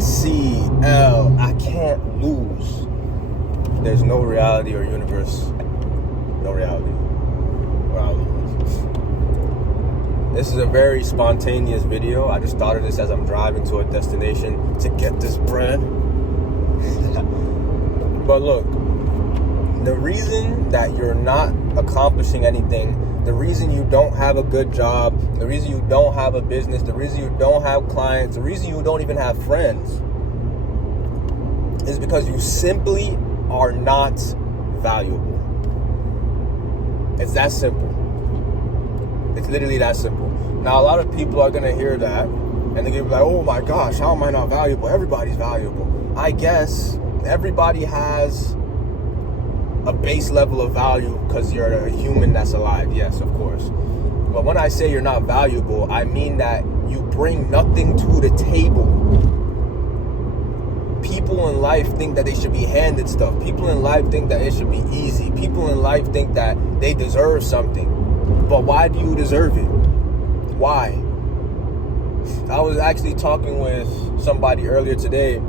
icLAAo. I can't lose. There's no reality or universe. No reality. Where I'll lose. This is a very spontaneous video. I just thought of this as I'm driving to a destination to get this bread. But look, the reason that you're not accomplishing anything, the reason you don't have a good job, the reason you don't have a business, the reason you don't have clients, the reason you don't even have friends is because you simply are not valuable. It's that simple. It's literally that simple. Now, a lot of people are going to hear that and they're going to be like, oh my gosh, how am I not valuable? Everybody's valuable. I guess everybody has a base level of value because you're a human that's alive. Yes, of course. But when I say you're not valuable, I mean that you bring nothing to the table. People in life think that they should be handed stuff. People in life think that it should be easy. People in life think that they deserve something. But why do you deserve it? Why? I was actually talking with somebody earlier today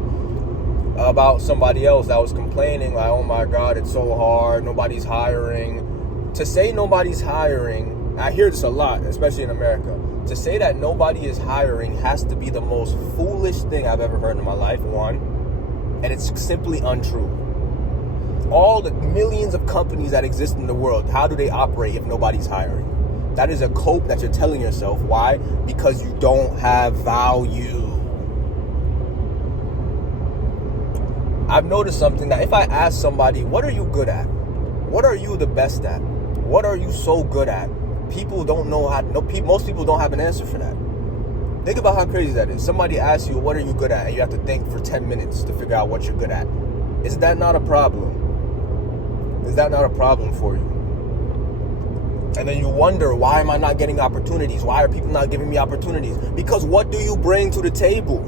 about somebody else that was complaining like, oh my God, it's so hard, nobody's hiring. To say nobody's hiring, I hear this a lot, especially in America. To say that nobody is hiring has to be the most foolish thing I've ever heard in my life, one. And it's simply untrue. All the millions of companies that exist in the world, how do they operate if nobody's hiring? That is a cope that you're telling yourself. Why? Because you don't have value. I've noticed something that if I ask somebody, what are you good at? What are you the best at? What are you so good at? People don't know how. Most people don't have an answer for that. Think about how crazy that is. Somebody asks you, what are you good at? And you have to think for 10 minutes to figure out what you're good at. Is that not a problem? Is that not a problem for you? And then you wonder, why am I not getting opportunities? Why are people not giving me opportunities? Because what do you bring to the table?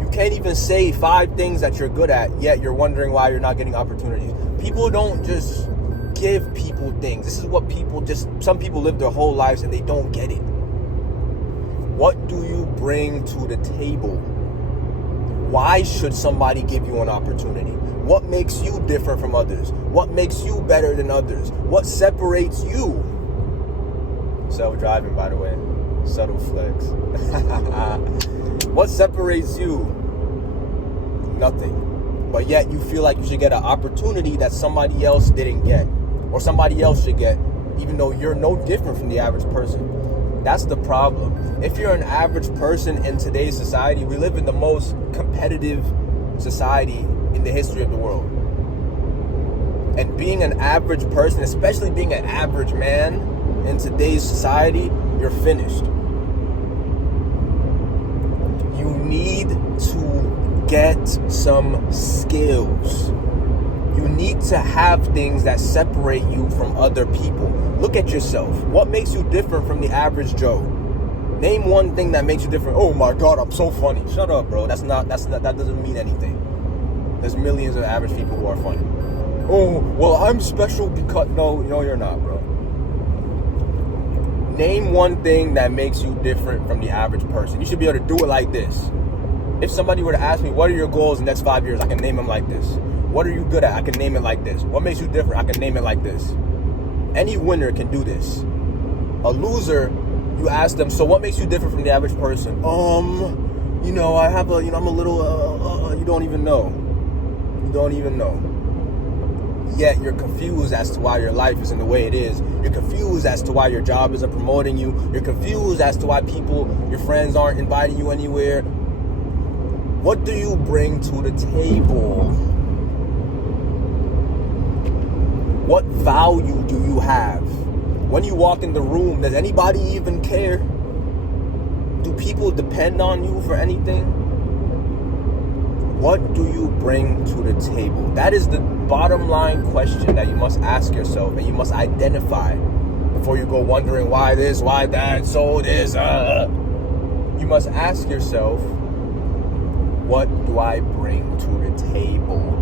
You can't even say 5 things that you're good at, yet you're wondering why you're not getting opportunities. People don't just give people things. This is what some people live their whole lives and they don't get it. What do you bring to the table? Why should somebody give you an opportunity? What makes you different from others? What makes you better than others? What separates you? Self-driving, by the way. Subtle flex. What separates you? Nothing. But yet you feel like you should get an opportunity that somebody else didn't get. Or somebody else should get, even though you're no different from the average person. That's the problem. If you're an average person in today's society, we live in the most competitive society in the history of the world. And being an average person, especially being an average man in today's society, you're finished. You need to get some skills. You need to have things that separate you from other people. Look at yourself. What makes you different from the average Joe? Name one thing that makes you different. Oh my God, I'm so funny. Shut up, bro. That doesn't mean anything. There's millions of average people who are funny. Oh, well, I'm special because... No, you're not, bro. Name one thing that makes you different from the average person. You should be able to do it like this. If somebody were to ask me, what are your goals in the next 5 years? I can name them like this. What are you good at? I can name it like this. What makes you different? I can name it like this. Any winner can do this. A loser, you ask them, so what makes you different from the average person? I have I'm a little, you don't even know. You don't even know. Yet you're confused as to why your life is in the way it is. You're confused as to why your job isn't promoting you. You're confused as to why your friends aren't inviting you anywhere. What do you bring to the table? What value do you have? When you walk in the room, does anybody even care? Do people depend on you for anything? What do you bring to the table? That is the bottom line question that you must ask yourself and you must identify before you go wondering why this, why that, so this. You must ask yourself, what do I bring to the table?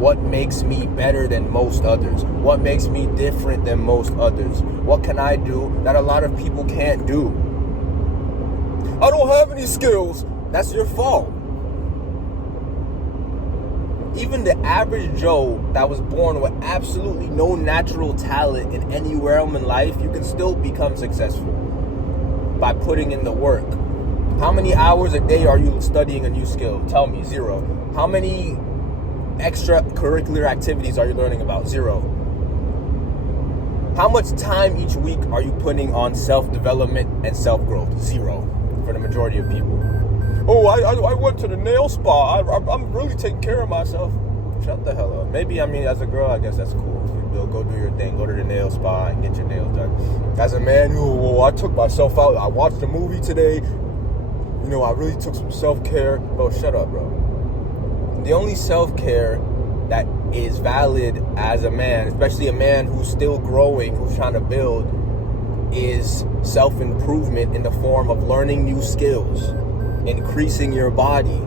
What makes me better than most others? What makes me different than most others? What can I do that a lot of people can't do? I don't have any skills. That's your fault. Even the average Joe that was born with absolutely no natural talent in any realm in life, you can still become successful by putting in the work. How many hours a day are you studying a new skill? Tell me. 0. How many extracurricular activities are you learning about? 0. How much time each week are you putting on self-development and self-growth? 0 for the majority of people. Oh, I went to the nail spa. I'm really taking care of myself. Shut the hell up. Maybe, as a girl, I guess that's cool. You go do your thing. Go to the nail spa and get your nails done. As a man, I took myself out. I watched a movie today. I really took some self-care. Bro, shut up, bro. The only self-care that is valid as a man, especially a man who's still growing, who's trying to build, is self-improvement in the form of learning new skills, increasing your body.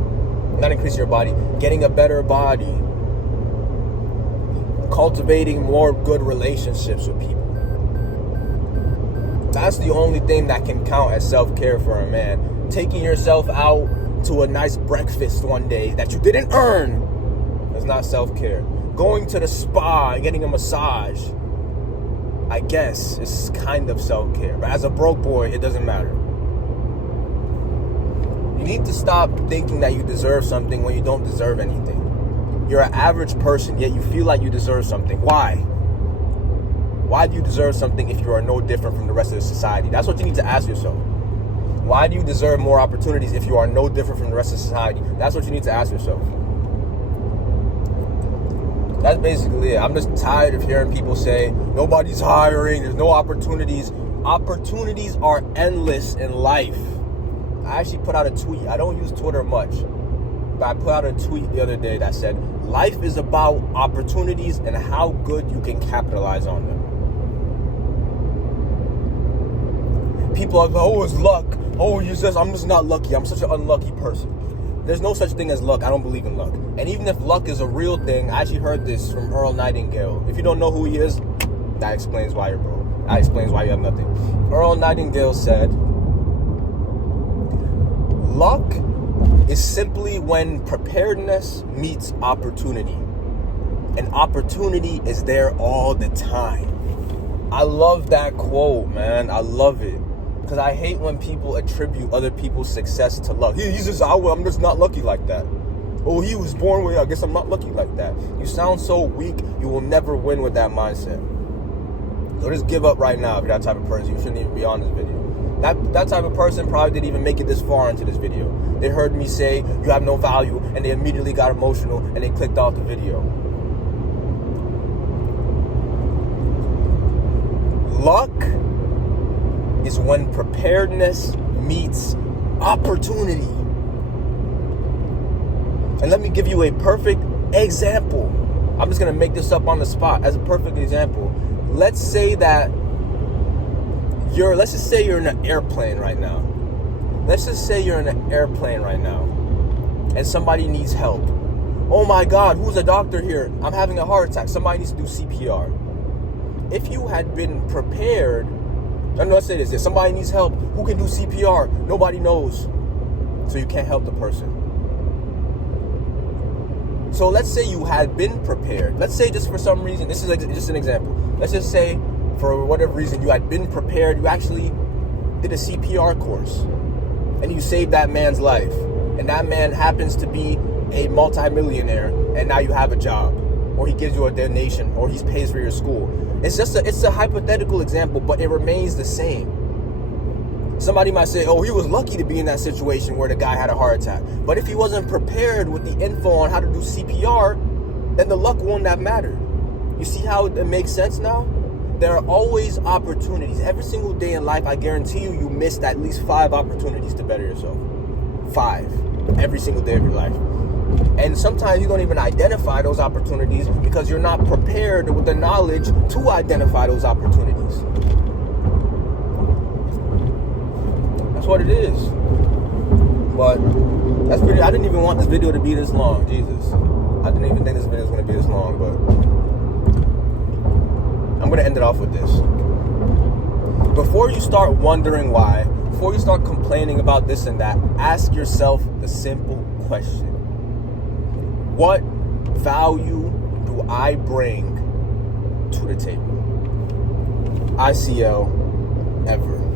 Not increasing your body, getting a better body, cultivating more good relationships with people. That's the only thing that can count as self-care for a man. Taking yourself out to a nice breakfast one day that you didn't earn is not self-care. Going to the spa and getting a massage, I guess, is kind of self-care. But as a broke boy, it doesn't matter. You need to stop thinking that you deserve something when you don't deserve anything. You're an average person, yet you feel like you deserve something. Why? Why do you deserve something if you are no different from the rest of the society? That's what you need to ask yourself. Why do you deserve more opportunities if you are no different from the rest of society? That's what you need to ask yourself. That's basically it. I'm just tired of hearing people say, nobody's hiring, there's no opportunities. Opportunities are endless in life. I actually put out a tweet. I don't use Twitter much, but I put out a tweet the other day that said, life is about opportunities and how good you can capitalize on them. People are like, oh, it's luck. Oh, I'm just not lucky. I'm such an unlucky person. There's no such thing as luck. I don't believe in luck. And even if luck is a real thing, I actually heard this from Earl Nightingale. If you don't know who he is, that explains why you're broke. That explains why you have nothing. Earl Nightingale said, luck is simply when preparedness meets opportunity. And opportunity is there all the time. I love that quote, man. I love it. Because I hate when people attribute other people's success to luck. I'm just not lucky like that. Oh, he was born with it. I guess I'm not lucky like that. You sound so weak. You will never win with that mindset. So just give up right now if you're that type of person. You shouldn't even be on this video. That type of person probably didn't even make it this far into this video. They heard me say, you have no value, and they immediately got emotional, and they clicked off the video. Luck is when preparedness meets opportunity. And let me give you a perfect example. I'm just going to make this up on the spot as a perfect example. Let's just say you're in an airplane right now. And somebody needs help. Oh my God, who's a doctor here? I'm having a heart attack. Somebody needs to do CPR. If you had been prepared, let's say this, if somebody needs help, who can do CPR? Nobody knows. So you can't help the person. So let's say you had been prepared. Let's say just for some reason, this is just an example. Let's just say for whatever reason you had been prepared, you actually did a CPR course and you saved that man's life. And that man happens to be a multimillionaire and now you have a job. Or he gives you a donation, or he pays for your school. It's a hypothetical example, but it remains the same. Somebody might say, oh, he was lucky to be in that situation where the guy had a heart attack. But if he wasn't prepared with the info on how to do CPR, then the luck won't have mattered. You see how it makes sense now? There are always opportunities. Every single day in life, I guarantee you missed at least 5 opportunities to better yourself. 5. Every single day of your life. And sometimes you don't even identify those opportunities because you're not prepared with the knowledge to identify those opportunities. That's what it is. But I didn't even want this video to be this long. Jesus. I didn't even think this video was going to be this long, but I'm going to end it off with this. Before you start wondering why, before you start complaining about this and that, ask yourself the simple question. What value do I bring to the table? icLAAo ever.